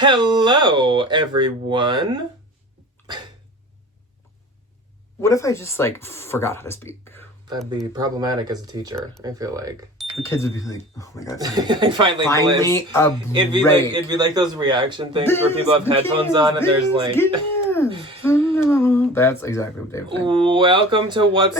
Hello, everyone. What if I just, forgot how to speak? That'd be problematic as a teacher, I feel like. The kids would be like, oh my god. Finally a break. It'd be like those reaction things where people have headphones on and there's like... That's exactly what they would think. Welcome to What's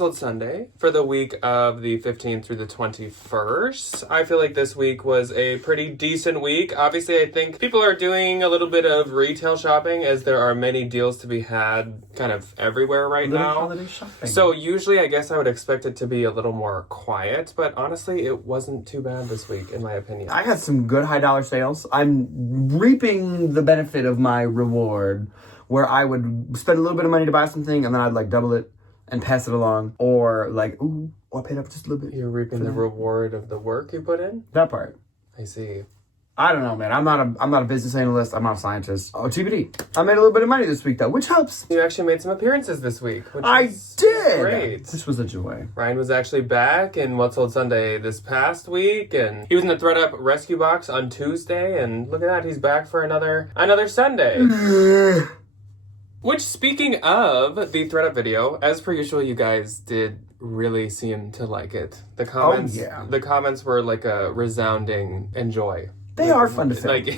Old Sunday for the week of the 15th through the 21st. I feel like this week was a pretty decent week. Obviously, I think people are doing a little bit of retail shopping as there are many deals to be had kind of everywhere right now. Holiday shopping. So usually I guess I would expect it to be a little more quiet, but honestly, it wasn't too bad this week, in my opinion. I had some good high dollar sales. I'm reaping the benefit of my reward, where I would spend a little bit of money to buy something and then I'd double it and pass it along, or I paid up just a little bit. You're reaping the reward of the work you put in? That part. I see. I don't know, man. I'm not a business analyst. I'm not a scientist. Oh, TBD. I made a little bit of money this week, though, which helps. You actually made some appearances this week, which I did. Great. This was a joy. Ryan was actually back in What's Old Sunday this past week, and he was in the ThreadUp rescue box on Tuesday, and look at that, he's back for another Sunday. Which, speaking of the ThreadUp video, as per usual, you guys did really seem to like it. The comments were like a resounding enjoy. They are fun to film.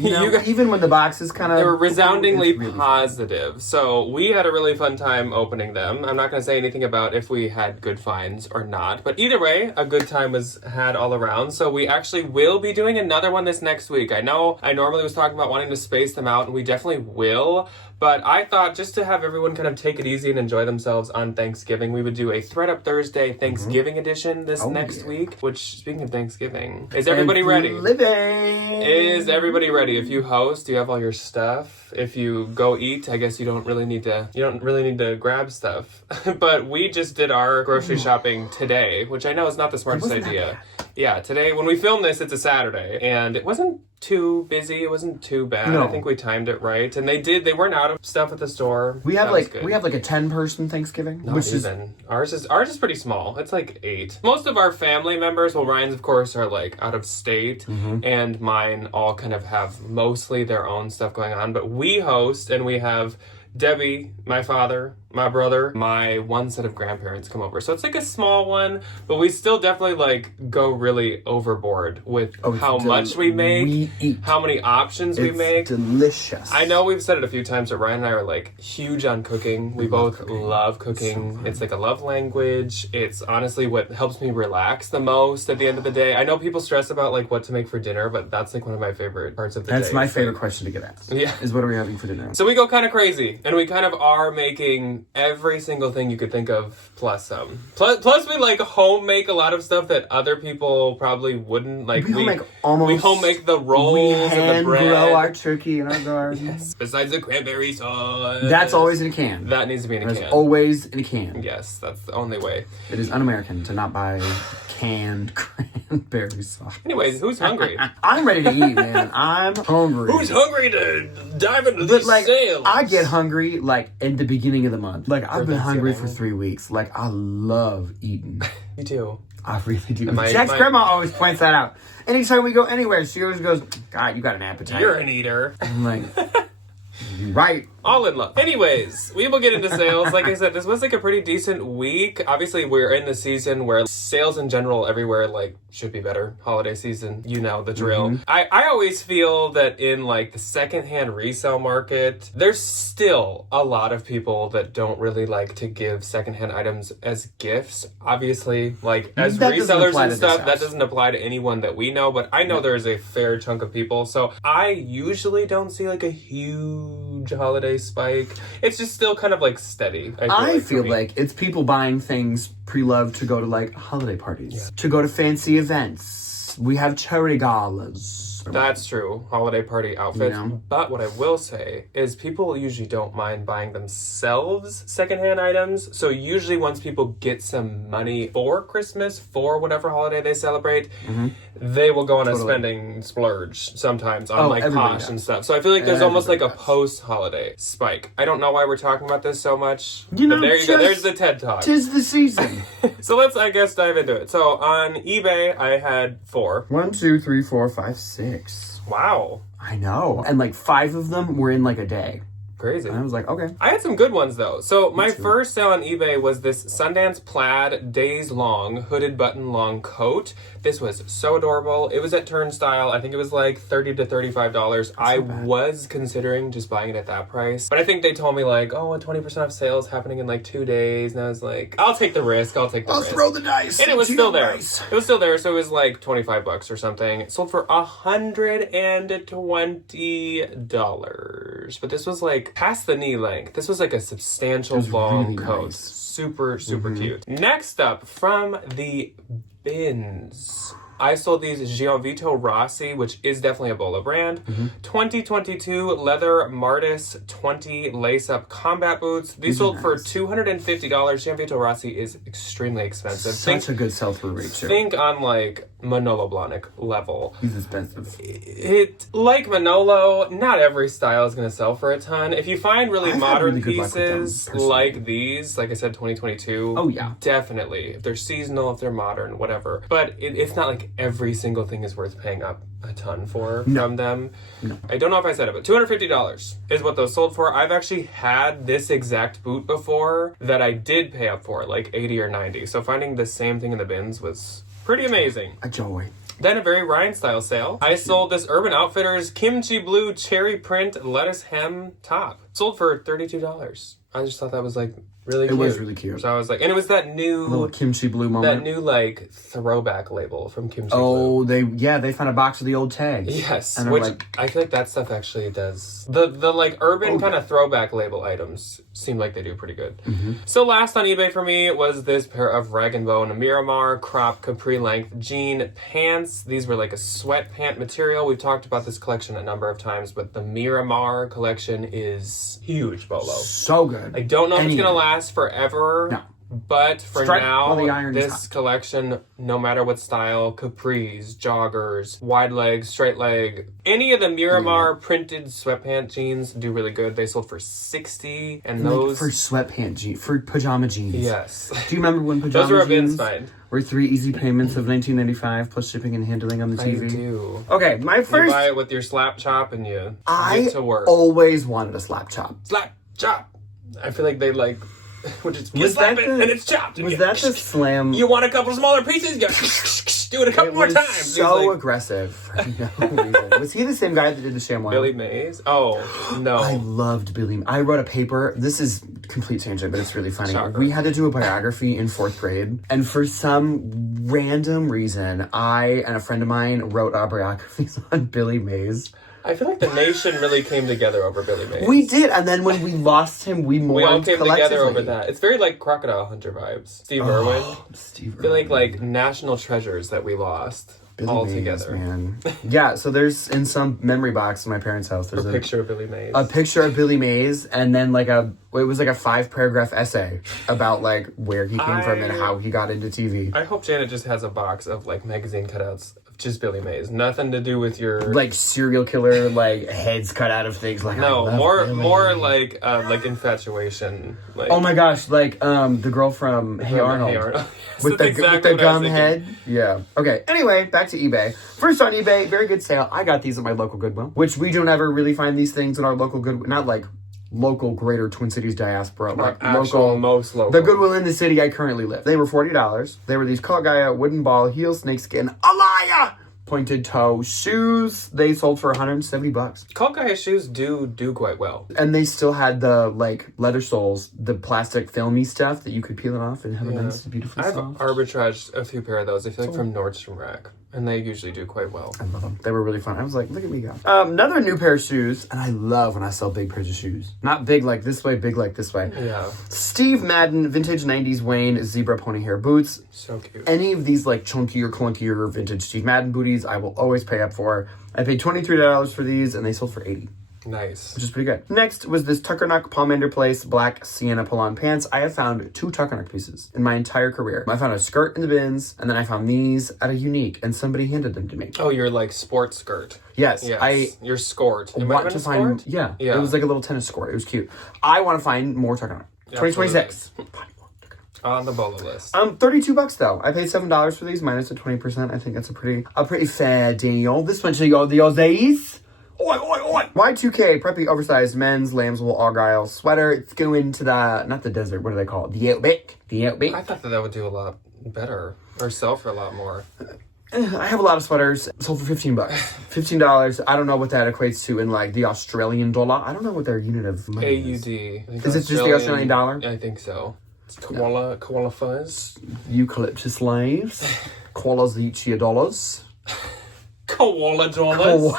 Even when the box is kind of... They were resoundingly really positive. So we had a really fun time opening them. I'm not going to say anything about if we had good finds or not. But either way, a good time was had all around. So we actually will be doing another one this next week. I know I normally was talking about wanting to space them out, and we definitely will. But I thought just to have everyone kind of take it easy and enjoy themselves on Thanksgiving, we would do a ThreadUp Thursday Thanksgiving edition this next week. Which, speaking of Thanksgiving, is everybody ready? Is everybody ready? If you host, you have all your stuff. If you go eat, I guess you don't really need to grab stuff. But we just did our grocery shopping today, which I know is not the smartest idea. Yeah, today when we filmed this, it's a Saturday, and it wasn't too busy. It wasn't too bad. No. I think we timed it right, and they weren't out of stuff at the store. We have a 10-person Thanksgiving. Not even. Ours is pretty small. It's 8. Most of our family members, well, Ryan's of course are out of state, and mine all kind of have mostly their own stuff going on. But we host, and we have Debbie, my father, my brother, my one set of grandparents come over. So it's a small one, but we still definitely go really overboard with how much we make, how many options we make. It's delicious. I know we've said it a few times, but Ryan and I are huge on cooking. We both love cooking. So it's a love language. It's honestly what helps me relax the most at the end of the day. I know people stress about what to make for dinner, but that's one of my favorite parts of the day. That's my favorite question to get asked. Yeah. Is what are we having for dinner? So we go kind of crazy, and we kind of are making every single thing you could think of plus some. Plus we home make a lot of stuff that other people probably wouldn't. We home make the rolls and the bread. We grow our turkey in our garden. Yes. Besides the cranberry sauce. That's always in a can. That needs to be in a can. Always in a can. Yes, that's the only way. It is un-American to not buy canned cranberry sauce. Anyways, who's hungry? I'm ready to eat, man. I'm hungry. Who's hungry to dive into these sales? I get hungry in the beginning of the month. I've been hungry for 3 weeks. I love eating. Me too. I really do. Jack's grandma always points that out. Anytime we go anywhere, she always goes, God, you got an appetite. You're an eater. I'm right. All in love. Anyways, we will get into sales. Like I said, this was a pretty decent week. Obviously, we're in the season where sales in general everywhere should be better. Holiday season, you know the drill. I always feel that in the secondhand resale market, there's still a lot of people that don't really like to give secondhand items as gifts. Obviously, as resellers and stuff, that doesn't apply to anyone that we know, but I know there's a fair chunk of people. So I usually don't see a huge holiday spike. It's just still kind of steady. I feel like it's people buying things pre-loved to go to holiday parties, to go to fancy events. We have charity galas. That's true. Holiday party outfits. But what I will say is people usually don't mind buying themselves secondhand items. So usually once people get some money for Christmas, for whatever holiday they celebrate, they will go on a spending splurge sometimes on Posh and stuff. So I feel like there's almost a post-holiday spike. I don't know why we're talking about this so much. But there you go. There's the TED Talk. 'Tis the season. So let's, I guess, dive into it. So on eBay, I had 4. 1, 2, 3, 4, 5, 6. Wow. I know. And like 5 of them were in like a day. Crazy. And I was like, okay. I had some good ones though. So my first sale on eBay was this Sundance plaid days long hooded button long coat. This was so adorable. It was at Turnstile. I think it was like $30 to $35. I was considering just buying it at that price, but I think they told me like, oh, a 20% off sale is happening in like 2 days, and I was like, I'll take the risk. I'll throw the dice. And it was still there. It was still there, so it was like $25 or something. It sold for $120, but this was like past the knee length. This was like a substantial long really coat. nice. Super cute. Next up, from the bins, I sold these Giovito Rossi, which is definitely a Bola brand. 2022 leather Martis 20 lace-up combat boots. These sold for $250. Giovito Rossi is extremely expensive. Such a good sell-through rate, too. Think on like Manolo Blahnik level. He's expensive. Like Manolo, not every style is going to sell for a ton. If you find really modern pieces like these, like I said, 2022. Oh, yeah. Definitely. If they're seasonal, if they're modern, whatever. But it's not like every single thing is worth paying up a ton for from them. No. I don't know if I said it, but $250 is what those sold for. I've actually had this exact boot before that I did pay up for, like 80 or 90. So finding the same thing in the bins was pretty amazing. A joy. Then a very Ryan style sale. I sold this Urban Outfitters kimchi blue cherry print lettuce hem top. Sold for $32. I just thought that was like really cute. It was really cute. So I was like, and it was that new little kimchi blue moment. That new like throwback label from Kimchi Blue. Oh, they found a box of the old tags. Yes, and which like, I feel like that stuff actually does. The like urban kind of throwback label items seem like they do pretty good. So last on eBay for me was this pair of Rag & Bone Miramar crop capri length jean pants. These were like a sweat pant material. We've talked about this collection a number of times, but the Miramar collection is huge, Bolo. So good. I don't know if it's gonna last forever. No. But for Strike now, while the iron is this hot. collection, no matter what style, capris, joggers, wide leg, straight leg, any of the Miramar printed sweatpant jeans do really good. They sold for $60, and those for sweatpant jeans, for pajama jeans. yes. Do you remember when pajama Those were a jeans Vince find. were 3 easy payments of $19.95 plus shipping and handling on the TV? I do. Okay, my You first. buy it with your slap chop, and you I get to work. always wanted a slap chop. Slap chop. I feel like they like. Which is Was slap that it the- and it's chopped. Was that the slam? You want a couple smaller pieces? You do it a couple It more was times. He so was like, aggressive for no reason. Was he the same guy that did the ShamWow? Billy Mays? Oh, no. I loved Billy. I wrote a paper. This is complete tangent, but it's really funny. Shocker. We had to do a biography in 4th grade, and for some random reason, I and a friend of mine wrote our biographies on Billy Mays. I feel like the nation really came together over Billy Mays. We did, and then when we lost him, we mourned We all came together collectively. over that. It's very like Crocodile Hunter vibes. Steve Irwin. Steve I feel like national treasures that we lost Billy all Mays, together. man. Yeah, so there's in some memory box in my parents' house. There's A picture of Billy Mays. a picture of Billy Mays, and then like it was like a 5-paragraph essay about like where he came from and how he got into TV. I hope Janet just has a box of like magazine cutouts of just Billy Mays. Nothing to do with your Like serial killer, like heads cut out of things. Like no, I love more Billy. like infatuation. Like Oh my gosh, like the girl from Hey Arnold. Hey Arnold. With That's the, exactly with the what I was gum thinking. head. Yeah. Okay. Anyway, back to eBay. First on eBay, very good sale. I got these at my local Goodwill, which we don't ever really find these things in our local Goodwill. Not like local greater Twin Cities diaspora, like local. Most local. The Goodwill in the city I currently live. They were $40. They were these Gaia wooden ball, heel, snakeskin, Alaya! Pointed toe shoes. They sold for $170. Colt Gaia shoes do quite well. And they still had the like leather soles, the plastic filmy stuff that you could peel it off and have a nice, beautiful I've soft. arbitraged a few pair of those. I feel like from Nordstrom Rack, and they usually do quite well. I love them. They were really fun. I was like, look at me go. Another new pair of shoes, and I love when I sell big pairs of shoes. Not big like this way, big like this way. Yeah, Steve Madden vintage 90s Wayne zebra pony hair boots. so cute. Any of these like chunkier, clunkier vintage Steve Madden booties, I will always pay up for. I paid $23 for these, and they sold for $80. Nice. Which is pretty good. Next was this Tuckernuck Palmander Place black sienna pull-on pants. I have found 2 Tuckernuck pieces in my entire career. I found a skirt in the bins, and then I found these at a Unique, and somebody handed them to me. Oh, your like sports skirt. Yes, Yes. Your skort. It might have want been to a find. skort? Yeah, Yeah. it was like a little tennis skirt. It was cute. I want to find more Tuckernuck. 2026. On the bolo list. $32 though. I paid $7 for these, minus the 20%. I think that's a pretty fair deal. This one should go the Aussies. Oi, oi, oi. Y2K preppy oversized men's lambswool argyle sweater. It's going to not the desert. What do they call it? The outback. The outback. I thought that would do a lot better or sell for a lot more. I have a lot of sweaters. Sold for $15. $15. I don't know what that equates to in like the Australian dollar. I don't know what their unit of money is. AUD. Is it just the Australian dollar? I think so. It's koala fuzz. Eucalyptus leaves. Koalas each your dollars. Koala dollars.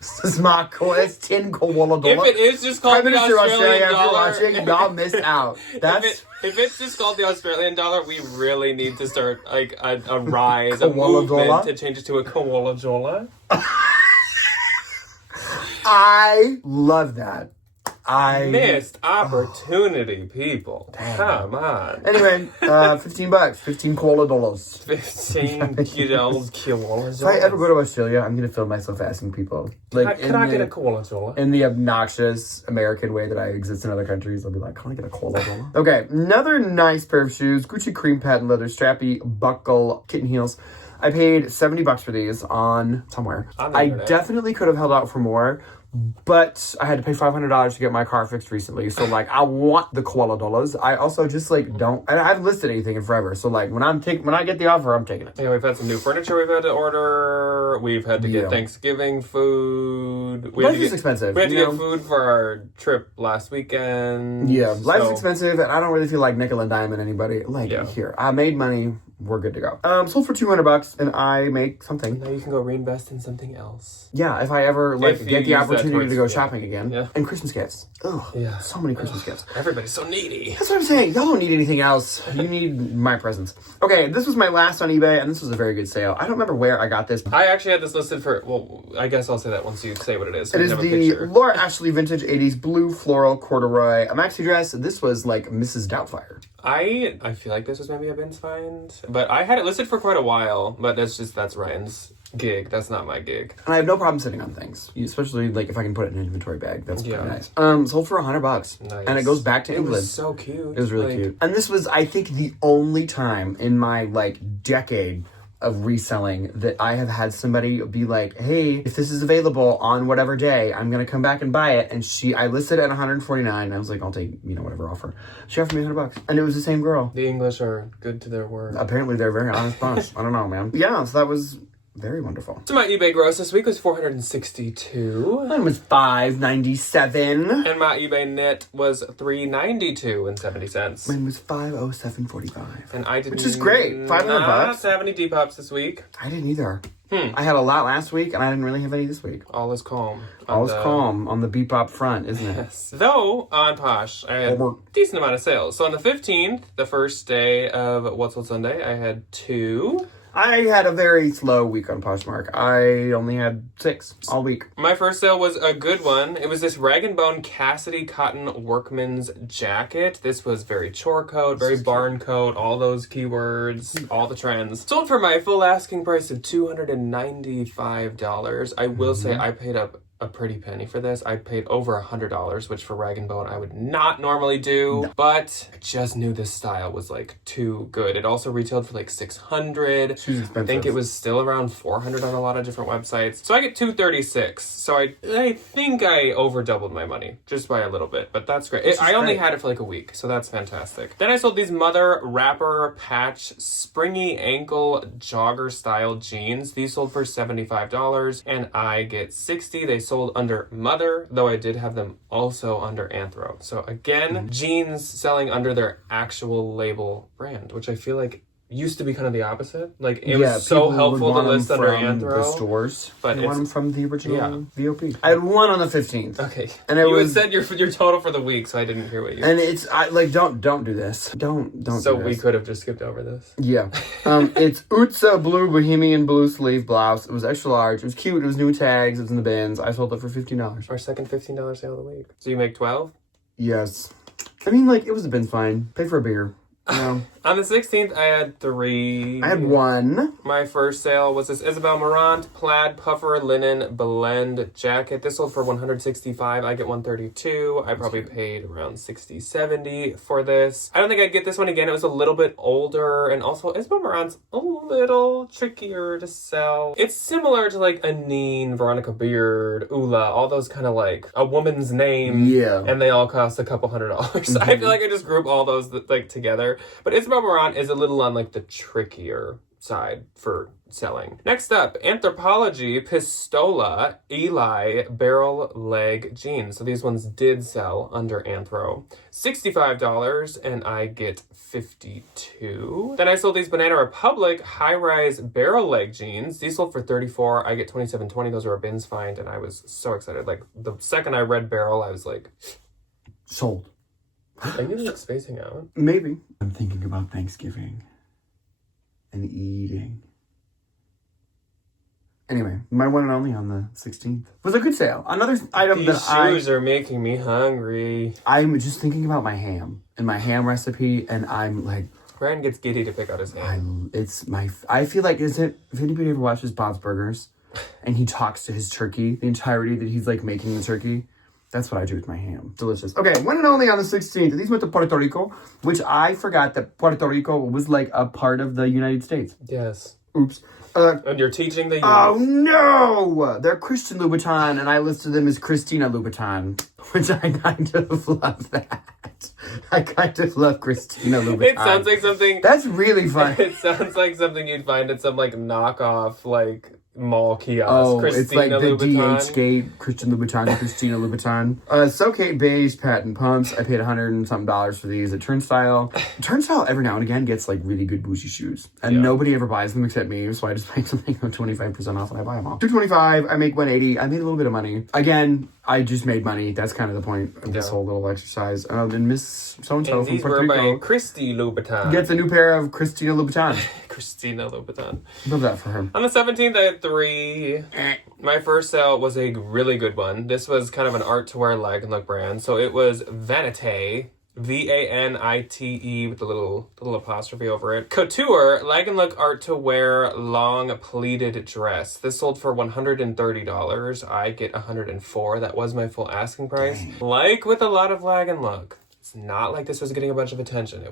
Smart course, 10 koala dollars. If it is just called Prime the Minister Australian Australia, dollar, if you're watching, y'all missed out. That's if it's just called the Australian dollar, we really need to start like a rise, a Koala movement dollar? to change it to a koala dollar. I love that. Missed opportunity, people. Come on. Anyway, $15, 15 koala dollars. 15 kilos. If I ever go to Australia, I'm gonna film myself asking people. Like, Can I get a koala dollar? In the obnoxious American way that I exist in other countries, I'll be like, can I get a koala dollar? Okay, another nice pair of shoes. Gucci cream patent leather strappy buckle kitten heels. I paid $70 for these on somewhere. I definitely could have held out for more, but I had to pay $500 to get my car fixed recently. So like, I want the koala dollars. I also just like don't. I haven't listed anything in forever. So like, when I get the offer, I'm taking it. Yeah, we've had some new furniture we've had to order. We've had to get Thanksgiving food. Life is expensive. We had to get food for our trip last weekend. Yeah, life's expensive, and I don't really feel like nickel and diamond anybody. Like here, I made money. We're good to go. Sold for $200, and I make something. Now you can go reinvest in something else. Yeah, if I ever get the opportunity to go shopping again. Yeah. And Christmas gifts. Oh, yeah, so many Christmas gifts. Everybody's so needy. That's what I'm saying. Y'all don't need anything else. You need my presents. Okay, this was my last on eBay, and this was a very good sale. I don't remember where I got this. I actually had this listed for. Well, I guess I'll say that once you say what it is. So it is the Laura Ashley vintage '80s blue floral corduroy a maxi dress. This was like Mrs. Doubtfire. I feel like this was maybe a bin's find, but I had it listed for quite a while. But that's Ryan's gig. That's not my gig. And I have no problem sitting on things, especially like if I can put it in an inventory bag. That's pretty nice. Sold for $100, nice. And it goes back to England. It was so cute. It was really cute. And this was, I think, the only time in my like decade of reselling that I have had somebody be like, hey, if this is available on whatever day, I'm gonna come back and buy it. And I listed it at $149, and I was like, I'll take whatever offer. She offered me $100, and it was the same girl. The English are good to their word. Apparently, they're a very honest bunch. I don't know, man. Yeah, so that was very wonderful. So my eBay gross this week was $462. Mine was $597. And my eBay net was $392.70. Mine was $507.45. And I didn't, which is great. $500. Not have any Depops this week. I didn't either. I had a lot last week, and I didn't really have any this week. All is calm. All is calm on the Depop front, isn't it? Yes. Though, on Posh, I had a decent amount of sales. So on the 15th, the first day of What's Sold Sunday, I had 2. I had a very slow week on Poshmark. I only had 6 all week. My first sale was a good one. It was this Rag & Bone Cassidy cotton workman's jacket. This was very chore coat, very barn coat, all those keywords, all the trends. Sold for my full asking price of $295. I will say I paid up a pretty penny for this. I paid over $100, which for Rag & Bone I would not normally do, but I just knew this style was like too good. It also retailed for like $600. I think it was still around $400 on a lot of different websites. So I get $236. So I think I over doubled my money just by a little bit, but that's great. I only had it for like a week, so that's fantastic. Then I sold these Mother wrapper patch springy ankle jogger style jeans. These sold for $75 and I get $60. They sold under Mother, though I did have them also under Anthro. So again, jeans selling under their actual label brand, which I feel like used to be kind of the opposite. Like it was so helpful to list under Anthro. The stores, but you want them from the original VOP. I had one on the 15th. Okay, and it was said your total for the week, so I didn't hear what you. And it's don't do this. Don't. So do this. We could have just skipped over this. Yeah, it's Utsa blue bohemian blue sleeve blouse. It was extra large. It was cute. It was new tags. It was in the bins. I sold it for $15. Our second $15 sale of the week. So you make 12. Yes, I mean like it was a bins fine. Pay for a beer. No. On the 16th, I had 3. I had 1. My first sale was this Isabel Marant plaid puffer linen blend jacket. This sold for $165. I get $132. I probably paid around $60-$70 for this. I don't think I'd get this one again. It was a little bit older, and also Isabel Marant's a little trickier to sell. It's similar to like Anine, Veronica Beard, Ula, all those kind of like a woman's name. Yeah. And they all cost a couple $100. I feel like I just group all those like together. But Isabel Marant is a little on like the trickier side for selling. Next up, Anthropologie Pistola Eli barrel leg jeans. So these ones did sell under Anthro. $65 and I get $52. Then I sold these Banana Republic high-rise barrel leg jeans. These sold for $34. I get $27.20. Those are a bins find and I was so excited. Like the second I read barrel, I was like, sold. are you like spacing out? Maybe. I'm thinking about Thanksgiving and eating. Anyway, my one and only on the 16th was a good sale. Another item These that shoes are making me hungry. I'm just thinking about my ham and my ham recipe, and I'm like, Ryan gets giddy to pick out his ham. I feel like, if anybody ever watches Bob's Burgers and he talks to his turkey, the entirety that he's like making the turkey, that's what I do with my ham. Delicious. Okay, one and only on the 16th. These went to Puerto Rico, which I forgot that Puerto Rico was like a part of the United States. Yes. Oops. And you're teaching the youth. Oh no! They're Christian Louboutin, and I listed them as Christina Louboutin, which I kind of love that. I kind of love Christina Louboutin. It sounds like something... That's really fun. It sounds like something you'd find at some, like, knockoff, like, mall kiosk. Oh, Christina it's like the Louboutin. DH gate, Christian Louboutin, Christina Louboutin. So-Kate beige patent pumps. I paid $100 and something for these at Turnstile. Turnstile every now and again gets like really good bougie shoes, and nobody ever buys them except me. So I just make something 25% off, and I buy them all. $225. I make $180. I made a little bit of money. Again, I just made money. That's kind of the point of this whole little exercise. And Miss So-and-so from Puerto Rico by Christy Louboutin. gets a new pair of Christina Louboutin. Christina Louboutin. Love that for her. On the 17th, I had 3. My first sale was a really good one. This was kind of an art-to-wear leg and look brand. So it was Vanite, Vanite with the little apostrophe over it. Couture, leg and look art to wear long pleated dress. This sold for $130. I get $104. That was my full asking price. Dang. Like with a lot of leg and look, it's not like this was getting a bunch of attention.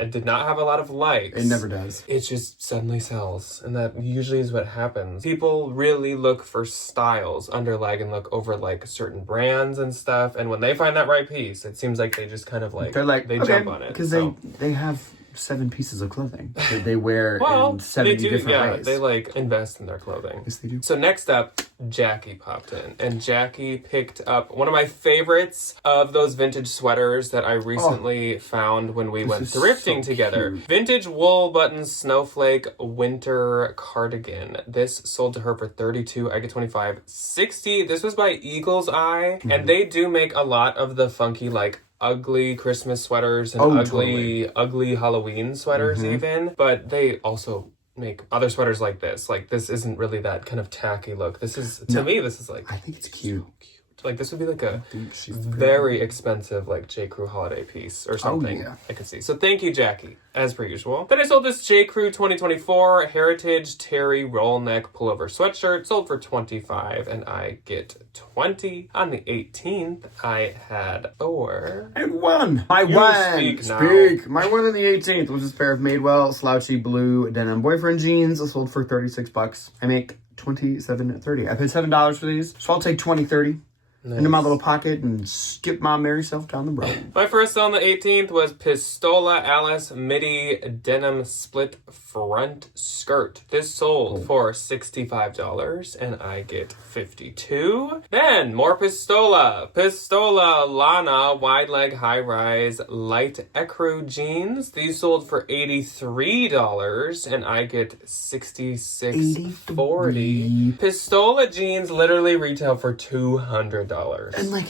It did not have a lot of likes. It never does. It just suddenly sells. And that usually is what happens. People really look for styles under leg and look over like certain brands and stuff. And when they find that right piece, it seems like they just kind of like, they jump on it. Because they have 7 pieces of clothing that they wear in 70 different ways. They like invest in their clothing. Yes, they do. So next up, Jackie popped in, and Jackie picked up one of my favorites of those vintage sweaters that I recently found when we went thrifting together. Cute. Vintage wool button snowflake winter cardigan. This sold to her for $32. I get $25. $60. This was by Eagle's Eye, and they do make a lot of the funky like ugly Christmas sweaters and ugly Halloween sweaters even, but they also make other sweaters like this. Like this isn't really that kind of tacky look. This is, to me, this is like, I think it's cute. So cute. Like this would be like a very expensive like J. Crew holiday piece or something. I could see. So thank you, Jackie, as per usual. Then I sold this J. Crew 2024 Heritage Terry roll neck pullover sweatshirt. Sold for $25 and I get $20. On the 18th, I had 4. I won. My one on the 18th was this pair of Madewell slouchy blue denim boyfriend jeans. Sold for $36. I make $27.30. I paid $7 for these, so I'll take $20.30. Nice. Into my little pocket and skip my merry self down the road. My first sale on the 18th was Pistola Alice midi denim split front skirt. This sold for $65 and I get $52. Then more Pistola Lana wide leg high rise light ecru jeans. These sold for $83 and I get $66.40. Pistola jeans literally retail for $200. And like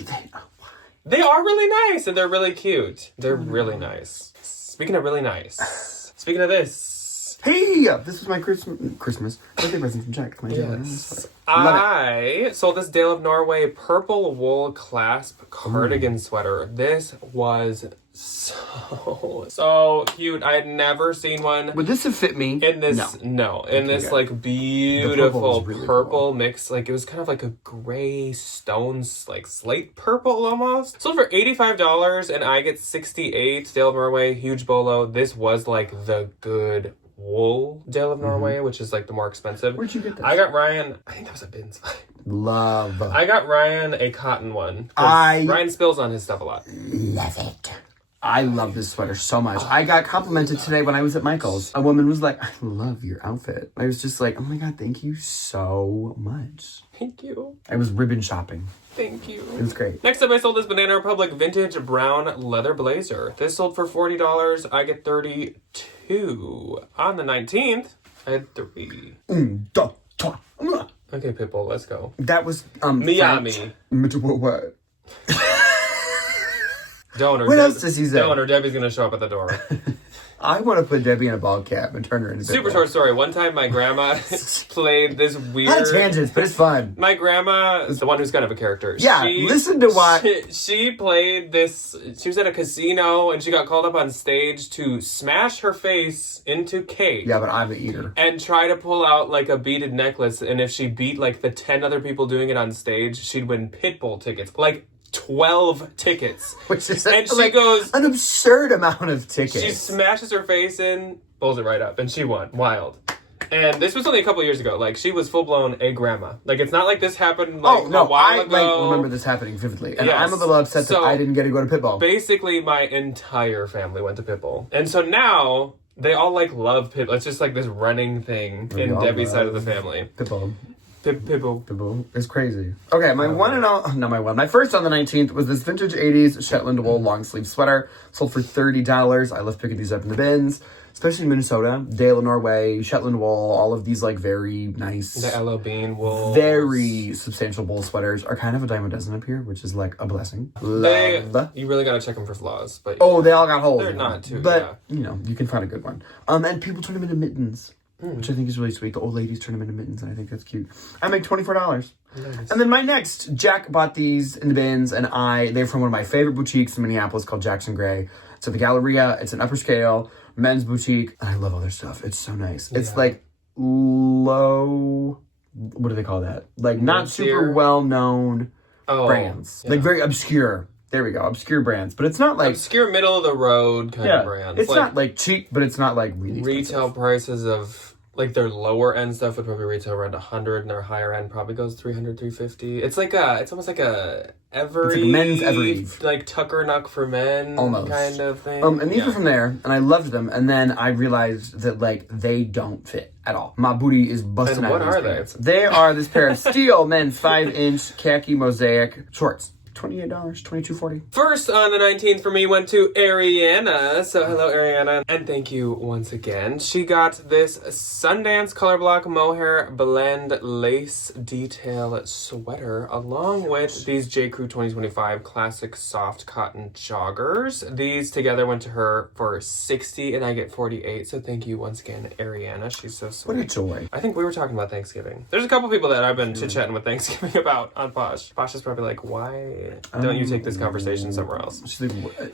they are really nice and they're really cute. They're really nice. Speaking of really nice, speaking of this, Hey, this was my Christmas birthday present from Jack. My Yes. I sold this Dale of Norway purple wool clasp cardigan sweater. This was so cute. I had never seen one. Would this have fit me? In this, no. In this, like, beautiful purple mix. Like, it was kind of like a gray stones, like, slate purple almost. Sold for $85, and I get 68. Dale of Norway, huge bolo. This was, like, the good wool Dale of Norway, which is, like, the more expensive. Where'd you get this? I got Ryan, I think that was a Bins. Love. I got Ryan a cotton one. Ryan spills on his stuff a lot. Love it. I love this sweater so much. I got complimented today when I was at Michael's. A woman was like, I love your outfit. I was just like, oh my God, thank you so much. Thank you. I was ribbon shopping. Thank you. It was great. Next up, I sold this Banana Republic vintage brown leather blazer. This sold for $40. I get 32. On the 19th, I had 3. Okay, Pitbull, let's go. That was Miami. What? What else does he say? Don't, or Debbie's gonna show up at the door. I want to put Debbie in a ball cap and turn her into Super short story. One time my grandma played this weird... Not tangents, but it's fun. My grandma is the one who's kind of a character. Yeah, listen to what... She played this... She was at a casino and she got called up on stage to smash her face into cake. Yeah, but I'm the eater. And try to pull out like a beaded necklace, and if she beat like the 10 other people doing it on stage, she'd win Pitbull tickets. Like 12 tickets. Which is and she goes an absurd amount of tickets. She smashes her face in, pulls it right up, and she won. Wild. And this was only a couple years ago. Like, she was full-blown a grandma. Like, it's not like this happened, like, a while ago. I remember this happening vividly. And I'm a little upset that I didn't get to go to Pitbull. Basically, my entire family went to Pitbull. And so now, they all, like, love Pitbull. It's just, like, this running thing in Debbie's side of the family. Pitbull. Pitbull. It's crazy. Okay, my first on the 19th was this vintage 80s Shetland wool long sleeve sweater. Sold for $30. I love picking these up in the bins, especially in Minnesota. Dale of Norway, Shetland wool, all of these like very nice... The Ella Bean wool. Very substantial wool sweaters are kind of a dime a dozen up here, which is like a blessing. You really gotta check them for flaws. But they all got holes. They're not too, but, you know, you can find a good one. And people turn them into mittens. Which I think is really sweet. The old ladies turn them into mittens, and I think that's cute. I make $24. Nice. And then my next, Jack bought these in the bins, and they're from one of my favorite boutiques in Minneapolis called Jackson Gray. It's at the Galleria. It's an upper scale men's boutique. I love all their stuff. It's so nice. Yeah. It's like low, what do they call that? Like not super well-known brands. Yeah. Like very obscure. There we go. Obscure brands. But it's not like... Obscure middle of the road kind of brands. It's like, not like cheap, but it's not like really expensive. Retail prices of... Like their lower end stuff would probably retail around $100, and their higher end probably goes $300, $350. It's like it's almost like a Evereve, it's like men's Evereve, like Tucker Nuck for men, almost kind of thing. And these were from there, and I loved them. And then I realized that like they don't fit at all. My booty is busting out. And what are they? They are this pair of steel men's 5-inch khaki mosaic shorts. $28, $22.40. First on the 19th for me went to Ariana. So hello, Ariana. And thank you once again. She got this Sundance Color Block Mohair Blend Lace Detail Sweater along with these J. Crew 2025 Classic Soft Cotton Joggers. These together went to her for $60 and I get $48. So thank you once again, Ariana. She's so sweet. What a joy. I think we were talking about Thanksgiving. There's a couple people that I've been chit-chatting with Thanksgiving about on Posh. Posh is probably like, why don't you take this conversation somewhere else?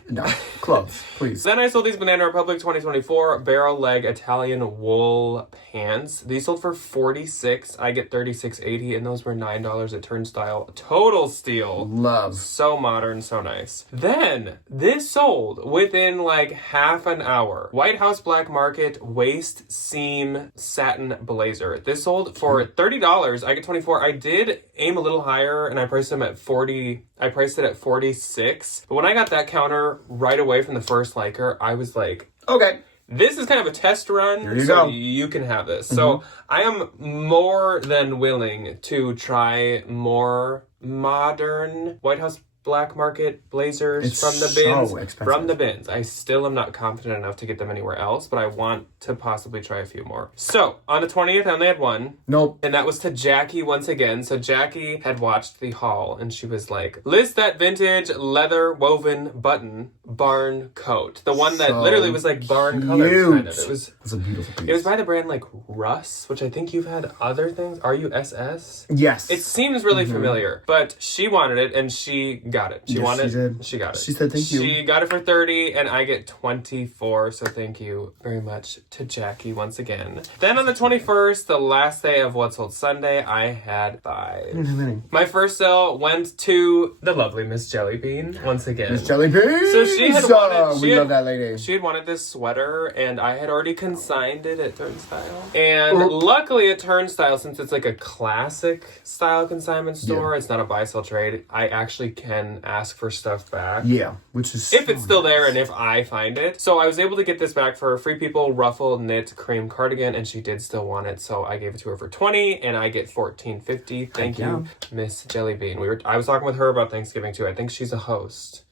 No, close, please. Then I sold these Banana Republic 2024 barrel leg Italian wool pants. These sold for $46. I get $36.80, and those were $9 at Turnstile. Total steal. Love. So modern, so nice. Then this sold within like half an hour. White House Black Market waist seam satin blazer. This sold for $30. I get $24. I did aim a little higher, and I priced them at $40. I priced it at $46. But when I got that counter right away from the first liker, I was like, okay, this is kind of a test run. Here you go. You can have this. So I am more than willing to try more modern White House black market blazers It's from the so bins. expensive. From the bins. I still am not confident enough to get them anywhere else, but I want to possibly try a few more. So, on the 20th, I only had one. Nope. And that was to Jackie once again. So Jackie had watched the haul and she was like, list that vintage leather woven button barn coat. The one that So literally was like barn colors kind of. It's a beautiful piece. It was by the brand like Russ, which I think you've had other things. RUSS? Yes. It seems really familiar, but she wanted it and she got it. She Yes, wanted she did. She got it. She said thank you. She got it for 30 and I get 24, so thank you very much to Jackie once again. Then on the 21st, the last day of What Sold Sunday, I had 5. My first sale went to the lovely Miss Jellybean once again. Miss Jellybean. So she had wanted. We love that lady. She had wanted this sweater, and I had already consigned it at Turnstile. And luckily at Turnstile, since it's like a classic style consignment store, it's not a buy sell trade. I actually can ask for stuff back. Yeah, which is If it's still there and if I find it. So I was able to get this back for Free People ruffle knit cream cardigan, and she did still want it, so I gave it to her for 20, and I get $14.50. Thank you, Miss Jellybean. I was talking with her about Thanksgiving too. I think she's a host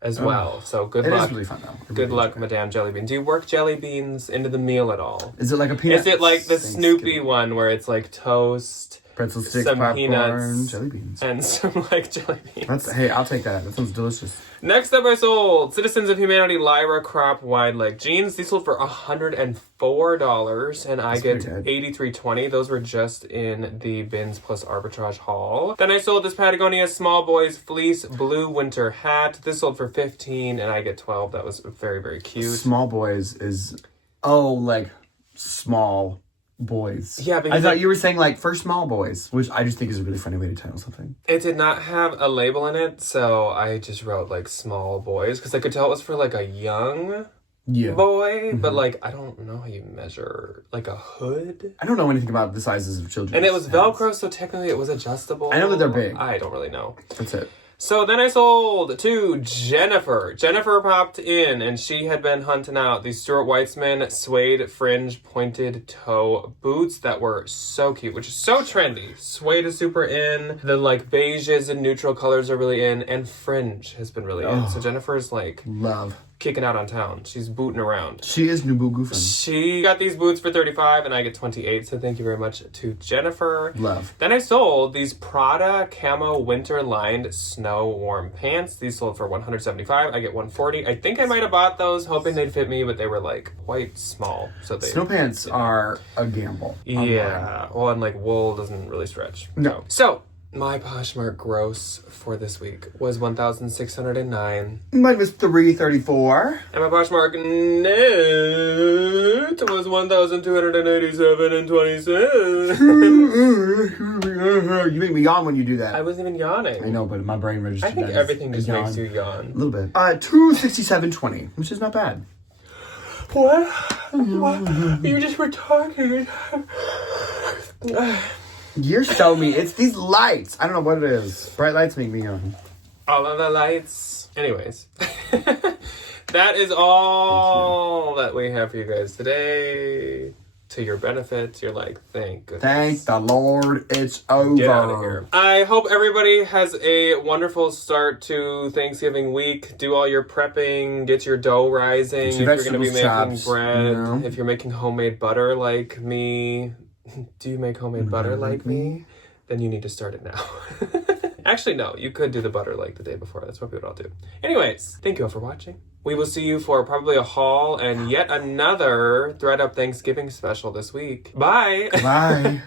as well. So good luck. It is really fun though. Good luck, Madame Jellybean. Do you work jelly beans into the meal at all? Is it like a peanut? Is it like the Snoopy one where it's like toast, pretzel sticks, some popcorn, peanuts, jelly beans, and some like jelly beans? Hey, I'll take that. That sounds delicious. Next up, I sold Citizens of Humanity Lyra crop wide leg jeans. These sold for $104, and I get $83.20. Those were just in the bins plus arbitrage haul. Then I sold this Patagonia Small Boys Fleece Blue Winter hat. This sold for $15, and I get $12. That was very, very cute. Small Boys is like small boys. Yeah, because I thought you were saying like for small boys, which I just think is a really funny way to title something. It did not have a label in it, so I just wrote like small boys because I could tell it was for like a young boy, but like I don't know how you measure like a hood. I don't know anything about the sizes of children. And it was Velcro, so technically it was adjustable. I know that they're big. I don't really know. That's it. So then I sold to Jennifer. Jennifer popped in, and she had been hunting out these Stuart Weitzman suede fringe pointed toe boots that were so cute, which is so trendy. Suede is super in. The like beiges and neutral colors are really in, and fringe has been really in. So Jennifer's like kicking out on town. She's booting around. She is Nubu Goofin. She got these boots for $35 and I get $28, so thank you very much to Jennifer. Love. Then I sold these Prada camo winter lined snow warm pants. These sold for $175. I get $140. I think I might have bought those hoping they'd fit me, but they were like quite small. So they snow pants are a gamble. Yeah. Well, and like wool doesn't really stretch. No. So my Poshmark gross for this week was $1,609. Mine was $334. And my Poshmark net was $1,287.20. You make me yawn when you do that. I wasn't even yawning. I know, but my brain registered. I think that everything as just yawn. makes you yawn. A little bit. $267.20, which is not bad. What? You just were talking. You're so mean. It's these lights. I don't know what it is. Bright lights make me yawn. All of the lights. Anyways. That is all that we have for you guys today. To your benefit, you're like, thank goodness. Thank the Lord, it's over. Get out of here. I hope everybody has a wonderful start to Thanksgiving week. Do all your prepping, get your dough rising. If you're going to be making bread, if you're making homemade butter like me, do you make homemade butter like me? Then you need to start it now. Actually, no, you could do the butter like the day before. That's what people all do. Anyways, thank you all for watching. We will see you for probably a haul and yet another ThredUp Thanksgiving special this week. Bye. Bye.